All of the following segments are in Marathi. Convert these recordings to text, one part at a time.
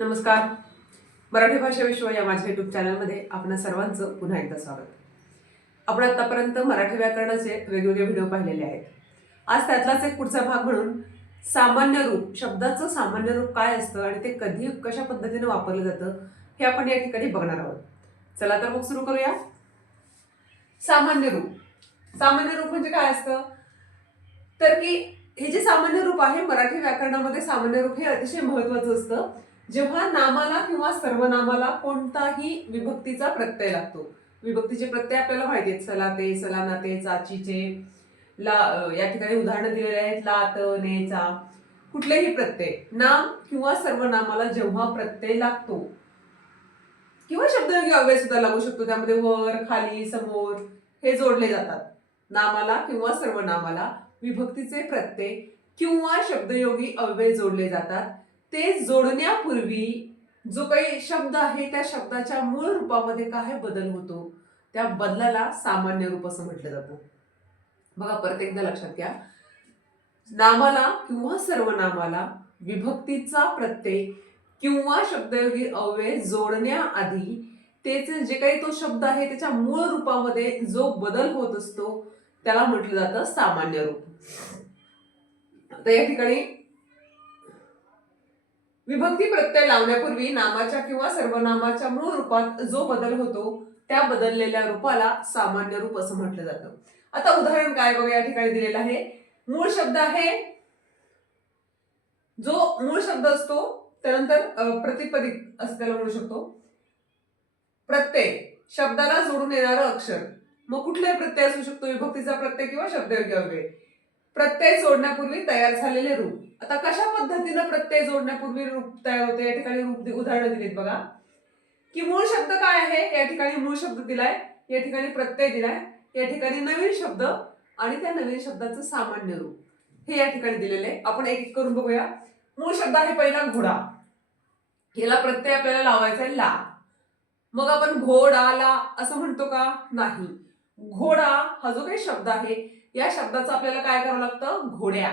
नमस्कार. मराठी भाषा विश्व या माझ्या युट्यूब चॅनलमध्ये आपणा सर्वांचं पुन्हा एकदा स्वागत. आपण आतापर्यंत मराठी व्याकरणाचे वेगवेगळे व्हिडिओ पाहिलेले आहेत. आज त्यातलाच एक पुढचा भाग म्हणून सामान्य रूप, शब्दाचं सामान्य रूप काय असतं आणि ते कधी कशा पद्धतीने वापरलं जातं हे आपण या ठिकाणी बघणार आहोत. चला तर मग सुरू करूया. सामान्य रूप. सामान्य रूप म्हणजे काय असतं तर की हे जे सामान्य रूप आहे मराठी व्याकरणामध्ये सामान्य रूप हे अतिशय महत्त्वाचं असतं. जेव्हा नामाला किंवा सर्वनामाला कोणताही विभक्तीचा प्रत्यय लागतो. विभक्तीचे प्रत्यय आपल्याला माहिती आहेत. सलाते, सलानाते, चाचीचे, या ठिकाणी उदाहरणं दिलेली आहेत. लात, ने, चा. कुठलेही प्रत्यय नाम किंवा सर्वनामाला जेव्हा प्रत्यय लागतो किंवा शब्दयोगी अव्यय सुद्धा लागू शकतो, त्यामध्ये वर, खाली, समोर हे जोडले जातात. नामाला किंवा सर्वनामाला विभक्तीचे प्रत्यय किंवा शब्दयोगी अव्यय जोडले जातात. ते जोडण्यापूर्वी जो काही शब्द आहे त्या शब्दाच्या मूळ रूपामध्ये काय बदल होतो त्या बदलाला सामान्य रूप असं म्हटलं जातं. बघा, परत एकदा लक्षात घ्या. नामाला किंवा सर्वनामाला विभक्तीचा प्रत्यय किंवा शब्दयोगी अव्यय जोडण्याआधी त्याचे जे काही तो शब्द आहे त्याच्या मूळ रूपामध्ये जो बदल होत असतो त्याला म्हटलं जातं सामान्य रूप. तर या ठिकाणी विभक्ती प्रत्यय लावण्यापूर्वी नामाच्या किंवा सर्वनामाच्या मूळ रूपात जो बदल होतो त्या बदललेल्या रूपाला सामान्य रूप असं म्हटलं जातं. आता उदाहरण काय बघा, या ठिकाणी दिलेलं आहे. मूळ शब्द आहे, जो मूळ शब्द असतो त्यानंतर प्रतिपदिक असं त्याला म्हणू शकतो. प्रत्यय शब्दाला जोडून येणारं अक्षर. मग कुठलाही प्रत्यय असू शकतो, विभक्तीचा प्रत्यय किंवा शब्दयोगी अव्यय. प्रत्यय जोडण्यापूर्वी तयार झालेले रूप. आता कशा पद्धतीने प्रत्यय जोडण्यापूर्वी रूप तयार होते या ठिकाणी रूप उदाहरण दिलीत बघा. की मूळ शब्द काय आहे, या ठिकाणी मूळ शब्द दिलाय, या ठिकाणी प्रत्यय दिलाय, या ठिकाणी नवीन शब्द आणि त्या नवीन शब्दाचं सामान्य रूप हे या ठिकाणी दिलेलं आहे. आपण एक एक करून बघूया. मूळ शब्द आहे पहिला घोडा. याला प्रत्यय आपल्याला लावायचा आहे ला. मग आपण घोडाला असं म्हणतो का? नाही. घोडा हा जो काही शब्द आहे या शब्दाचं आपल्याला काय करावं लागतं? घोड्या.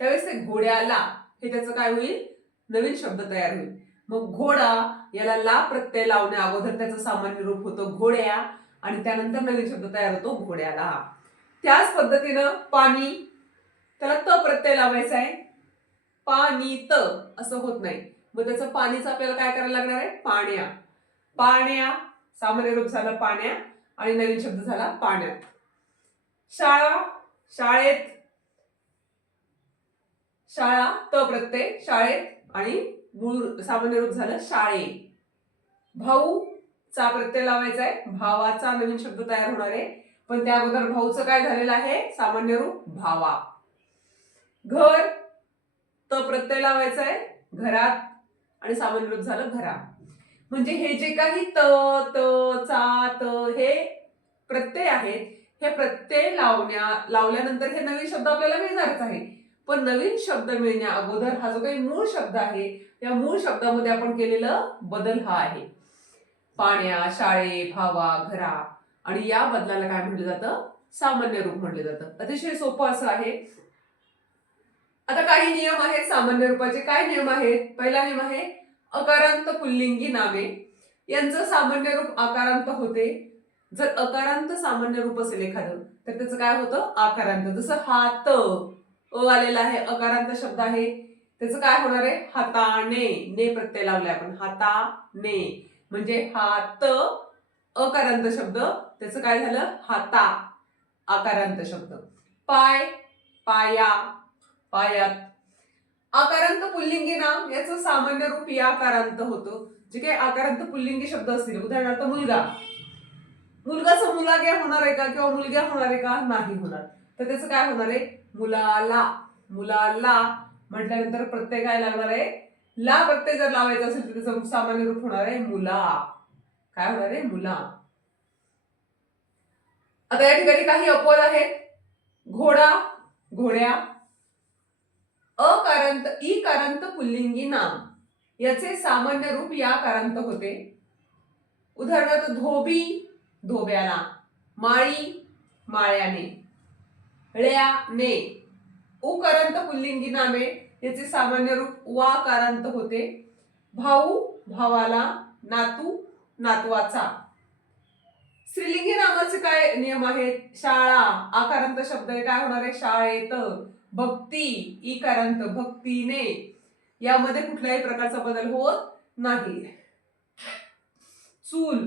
त्यावेळेस ते घोड्याला हे त्याचं काय होईल? नवीन शब्द तयार होईल. मग घोडा याला ला प्रत्यय लावण्या अगोदर त्याचं सामान्य रूप होतं घोड्या आणि त्यानंतर नवीन शब्द तयार होतो घोड्याला. त्याच पद्धतीनं पाणी, त्याला त प्रत्यय लावायचा आहे. पाणीत असं होत नाही. मग त्याचं पाणीचं आपल्याला काय करायला लागणार आहे? पाण्या. पाण्या सामान्य रूप झालं पाण्या आणि नवीन शब्द झाला पाण्यात. शाळा, शाळेत. शाळा त प्रत्यय शाळेत आणि मूळ सामान्य रूप झालं शाळे. भाऊ चा प्रत्यय लावायचा आहे. भावाचा नवीन शब्द तयार होणार आहे, पण त्या अगोदर भाऊचं काय झालेलं आहे? सामान्य रूप भावा. घर त प्रत्यय लावायचा आहे घरात आणि सामान्य रूप झालं घरा. म्हणजे हे जे काही त, त, चा, त हे प्रत्यय आहेत, हे प्रत्यय लावल्यानंतर हे नवीन शब्द आपल्याला मिळणारच आहे. पण नवीन शब्द मिळण्या अगोदर हा जो काही मूळ शब्द आहे या मूळ शब्दामध्ये आपण केलेलं बदल हा आहे. पाण्या, शाळे, भावा, घरा आणि या बदलाला काय म्हटलं जातं? सामान्य रूप म्हटलं जातं. अतिशय सोपं असं आहे. आता काही नियम आहेत सामान्य रूपाचे. काय नियम आहेत? पहिला नियम आहे अकारांत पुल्लिंगी नामे यांचं सामान्य रूप आकारांत होते. जर अकारांत सामान्य रूप असेल एखादं तर त्याचं काय होतं? आकारांत. जसं हात आलेला आहे, अकारांत शब्द आहे, त्याचं काय होणार आहे? हाताने. ने प्रत्यय लावलाय आपण. हाताने म्हणजे हात अकारांत शब्द, त्याचं काय झालं? हाता आकारांत शब्द. पाय, पाया, पायात. आकारांत पुल्लिंगी नाम याचं सामान्य रूप या आकारांत होतं. जे काही आकारांत पुल्लिंगी शब्द असतील, उदाहरणार्थ मुलगा. मुलगाचं मुलाग्या होणार आहे का किंवा मुलग्या होणार आहे का? नाही होणार. तर त्याचं काय होणार आहे? मुलाला. मुलाला म्हटल्यानंतर प्रत्यय काय लागणार आहे? ला प्रत्यय जर लावायचा असेल तर त्याचं सामान्य रूप होणार आहे मुला. काय होणार आहे? मुला. आता या ठिकाणी काही अपवाद आहेत. घोडा, घोड्या. अकारांत इकारांत पुल्लिंगी नाम याचे सामान्य रूप या कारांत होते. उदाहरणार्थ धोबी, धोब्याला. माळी, माळ्याने. ळ्याने. उकारांत पुल्लिंगी नामे याचे सामान्य रूप वाकारांत होते. भाऊ भावाला, नातू नातवाचा. स्त्रीलिंगी नामाचे काय नियम आहेत? शाळा आकारांत शब्द आहे, काय होणार आहे? शाळेत. भक्ती इकारांत भक्तीने, यामध्ये कुठल्याही प्रकारचा बदल होत नाही. चूल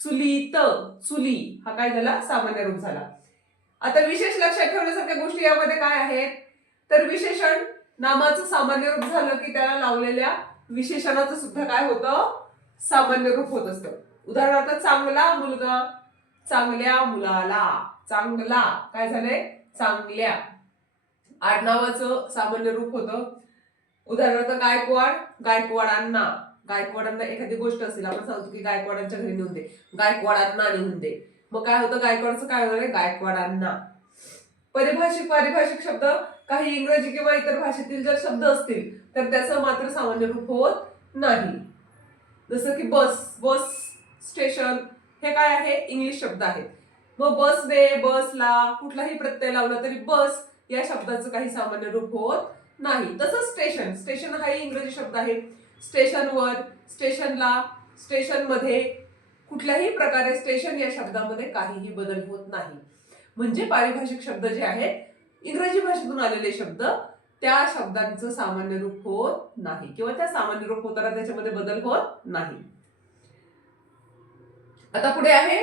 चुलीत, चुली हा काय झाला? सामान्य रूप झाला. आता विशेष लक्षात ठेवण्यासारख्या गोष्टी यामध्ये काय आहेत? तर विशेषण नामाचं सामान्य रूप झालं की त्याला लावलेल्या विशेषणाचं सुद्धा काय होतं? सामान्य रूप होत असतं. उदाहरणार्थ चांगला मुलगा, चांगल्या मुलाला. चांगला काय झालंय? चांगल्या. आडनावाचं सामान्य रूप होतं. उदाहरणार्थ गायकवाड, गायकवाडांना. गायकवाडांना एखादी गोष्ट असेल, आपण सांगतो की गायकवाडांच्या घरी नेऊन दे, गायकवाडांना नेऊन दे, मग काय होतं? गायकवाडचं काय होणार आहे? गायकवाडांना. पारिभाषिक शब्द काही इंग्रजी किंवा इतर भाषेतील जर शब्द असतील तर त्याचं मात्र सामान्य रूप होत नाही. जसं की बस, बस स्टेशन हे काय आहे? इंग्लिश शब्द आहेत. मग बसने, बसला कुठलाही प्रत्यय लावला तरी बस या शब्दाचं काही सामान्य रूप होत नाही. तसंच स्टेशन, स्टेशन हा इंग्रजी शब्द आहे. स्टेशनवर, स्टेशनला, स्टेशनमध्ये कुठल्याही प्रकारे स्टेशन या शब्दामध्ये काहीही बदल होत नाही. म्हणजे पारिभाषिक शब्द जे आहेत, इंग्रजी भाषेतून आलेले शब्द, त्या शब्दांचं सामान्य रूप होत नाही किंवा त्या सामान्य रूप होताना त्याच्यामध्ये बदल होत नाही. आता पुढे आहे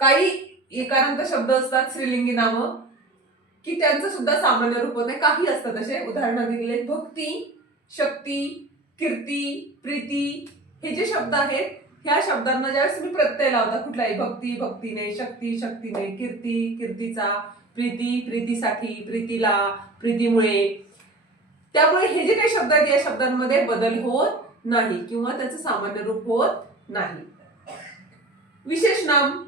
काही एकारांत शब्द असतात, स्त्रीलिंगी नामं, की त्यांचं सुद्धा सामान्य रूप होत नाही. काही असतात असे, उदाहरण दिले भक्ती, शक्ती, कीर्ती, प्रीती, हे जे शब्द आहेत, ह्या शब्दांना ज्यावेळेस तुम्ही प्रत्यय लावता, कुठलाही भक्ती भक्तीने, शक्ती शक्तीने, कीर्ती कीर्तीचा, प्रीती प्रीतीसाठी, प्रीतीला प्रीतीमुळे, त्यामुळे हे जे काही शब्द आहेत या शब्दांमध्ये बदल होत नाही किंवा त्याचं सामान्य रूप होत नाही. विशेष नाम,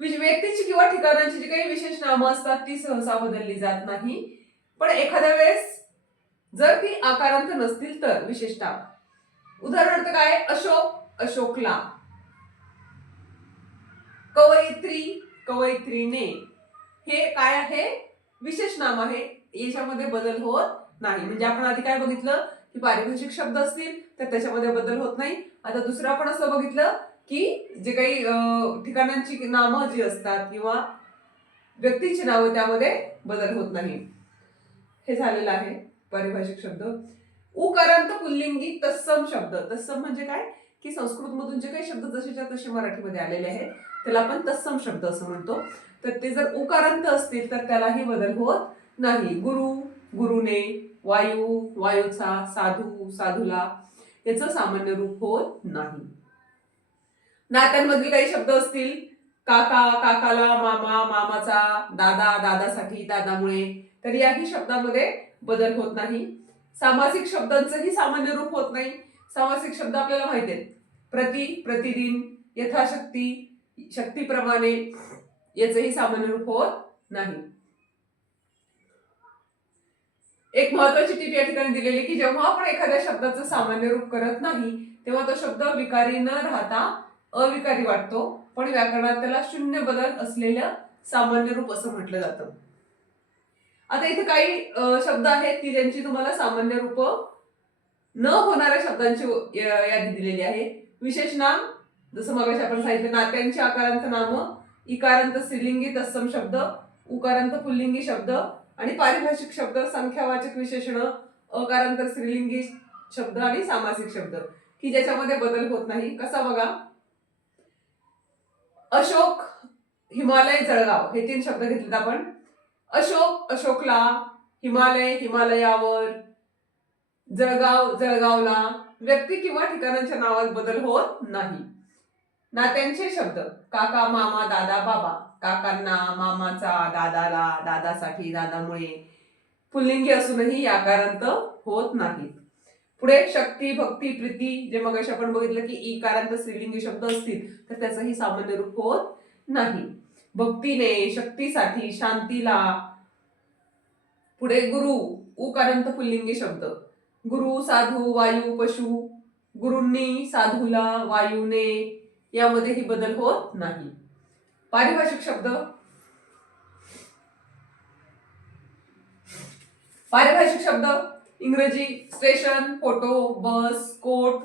व्यक्तीची किंवा ठिकाणांची जी काही विशेष नामं असतात ती सहसा बदलली जात नाही. पण एखाद्या वेळेस जर ती आकारांत नसतील तर विशेषतः, उदाहरणार्थ काय? अशोक, अशोकला. कवयित्री, कवयित्रीने, हे काय आहे? विशेष नाम आहे. याच्यामध्ये बदल होत नाही. म्हणजे आपण आधी काय बघितलं की पारिभाषिक शब्द असतील तर त्याच्यामध्ये बदल होत नाही. आता दुसरं आपण असं बघितलं की जे काही ठिकाणांची नामं जी असतात किंवा व्यक्तीची नावं त्यामध्ये बदल होत नाही. हे झालेलं आहे पारिभाषिक शब्द. उकारांत पुल्लिंगी तत्सम शब्द. तत्सम म्हणजे काय? की संस्कृत मधून जे काही शब्द जसेच्या तसे मराठीमध्ये आलेले आहेत त्याला आपण तत्सम शब्द असं म्हणतो. तर ते जर उकारांत असतील तर त्यालाही बदल होत नाही. गुरु, गुरुने, वायू, वायूचा, साधू, साधूला, याचं सामान्य रूप होत नाही. नात्यांमधील काही शब्द असतील, काका, काकाला, मामा, मामाचा, दादा, दादासाठी, दादामुळे, तर याही शब्दामध्ये बदल होत नाही. सामासिक शब्दांचंही सामान्य रूप होत नाही. सामासिक शब्द आपल्याला माहिती आहेत, प्रति, प्रतिदिन, यथाशक्ती, शक्तीप्रमाणे, याचंही सामान्य रूप होत नाही. एक महत्वाची टीप या ठिकाणी दिलेली की जेव्हा आपण एखाद्या शब्दाचं सामान्य रूप करत नाही तेव्हा तो शब्द विकारी न राहता अविकारी वाटतो, पण व्याकरणात त्याला शून्य बदल असलेलं सामान्य रूप असं म्हटलं जातं. आता इथे काही शब्द आहेत की ज्यांची तुम्हाला सामान्य रूप न होणाऱ्या शब्दांची यादी दिलेली आहे. विशेष नाम, जसं मगाशी आपण सांगितलं, नात्यांची आकारांत नामं, इकारांत स्त्रीलिंगी तत्सम शब्द, उकारांत पुल्लिंगी शब्द, आणि पारिभाषिक शब्द, संख्यावाचक विशेषण, अकारांत स्त्रीलिंगी शब्द आणि सामासिक शब्द, की ज्याच्यामध्ये बदल होत नाही. कसा बघा, अशोक, हिमालय, जळगाव, हे 3 शब्द घेतलेत आपण. अशोक, अशोकला, हिमालय, हिमालयावर, जळगाव, जळगावला. व्यक्ती किंवा ठिकाणांच्या नावात बदल होत नाही. नात्यांचे शब्द, काका, मामा, दादा, बाबा, काकांना, मामाचा, दादाला, दादासाठी, दादामुळे, पुल्लिंगी असूनही आकारांत होत नाही. पुढे शक्ती, भक्ती, प्रीती, जे मगाशी आपण बघितलं की इकारांत स्त्रीलिंगी शब्द असतील तर त्याचंही सामान्य रूप होत नाही. भक्तीने, शक्तीसाठी, शांतीला. पुढे गुरु, उकारांत पुल्लिंगी शब्द, गुरु, साधू, वायू, पशु, गुरूंनी, साधूला, वायूने, यामध्येही बदल होत नाही. पारिभाषिक शब्द, पारिभाषिक शब्द इंग्रजी स्टेशन, फोटो, बस, कोट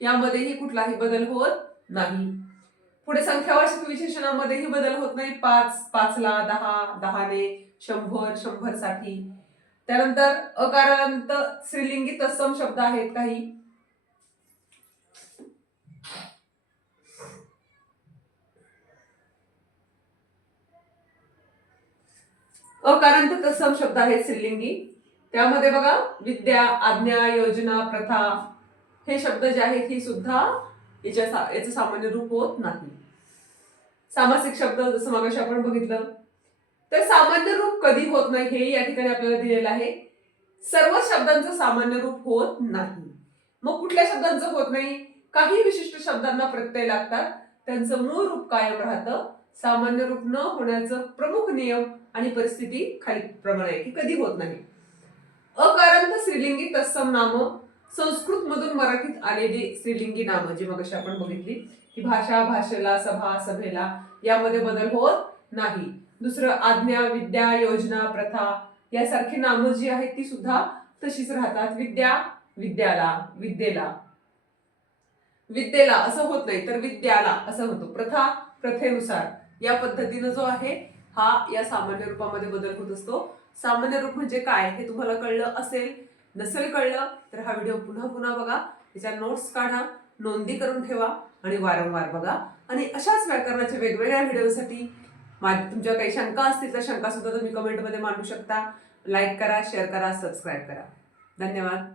यामध्येही कुठलाही बदल होत नाही. पुढे संख्यावाचक विशेषणामध्येही बदल होत नाही. 5 5ला, 10 10ने, 100 100 साठी. त्यानंतर अकारांत स्त्रीलिंगी तत्सम शब्द आहेत काही. अकारांत तत्सम शब्द आहेत स्त्रीलिंगी. त्यामध्ये बघा विद्या, आज्ञा, योजना, प्रथा हे शब्द जे आहेत ही सुद्धा याचं सामान्य रूप होत नाही. सामासिक शब्द जसं मगाशी आपण बघितलं, तर सामान्य रूप कधी होत नाही हे या ठिकाणी आपल्याला दिलेलं आहे. सर्व शब्दांचं सामान्य रूप होत नाही. मग कुठल्या शब्दांचं होत नाही? काही विशिष्ट शब्दांना प्रत्यय लागतात, त्यांचं मूळ रूप कायम राहतं. सामान्य रूप न होण्याचं प्रमुख नियम आणि परिस्थिती खाली प्रमाणे आहे की कधी होत नाही. अकारांत स्त्रीलिंगी तत्सम नामं संस्कृत मधून मराठीत आलेली स्त्रीलिंगी नामं जी मगाशी आपण बघितली की भाषा, भाषेला, सभा, सभेला यामध्ये बदल होत नाही. दुसरं आज्ञा, विद्या, योजना, प्रथा यासारखी नामं जी आहेत ती सुद्धा तशीच राहतात. विद्या, विद्याला, विद्येला, विद्येला असं होत नाही तर विद्याला असं होतं. प्रथा, प्रथेनुसार या पद्धतीनं जो आहे हा या सामान्य रूपामध्ये बदल होत असतो. सामान्य रूप म्हणजे काय हे तुम्हाला कळलं असेल. नसेल कळलं तर हा व्हिडिओ पुन्हा पुन्हा बघा, त्याच्या नोट्स काढा, नोंदी करून ठेवा आणि वारंवार बघा. आणि अशाच व्याकरणाच्या वेगवेगळ्या व्हिडिओसाठी तुमच्या काही शंका असतील तर शंका सुद्धा तुम्ही कमेंटमध्ये मांडू शकता. लाईक करा, शेअर करा, सबस्क्राईब करा. धन्यवाद.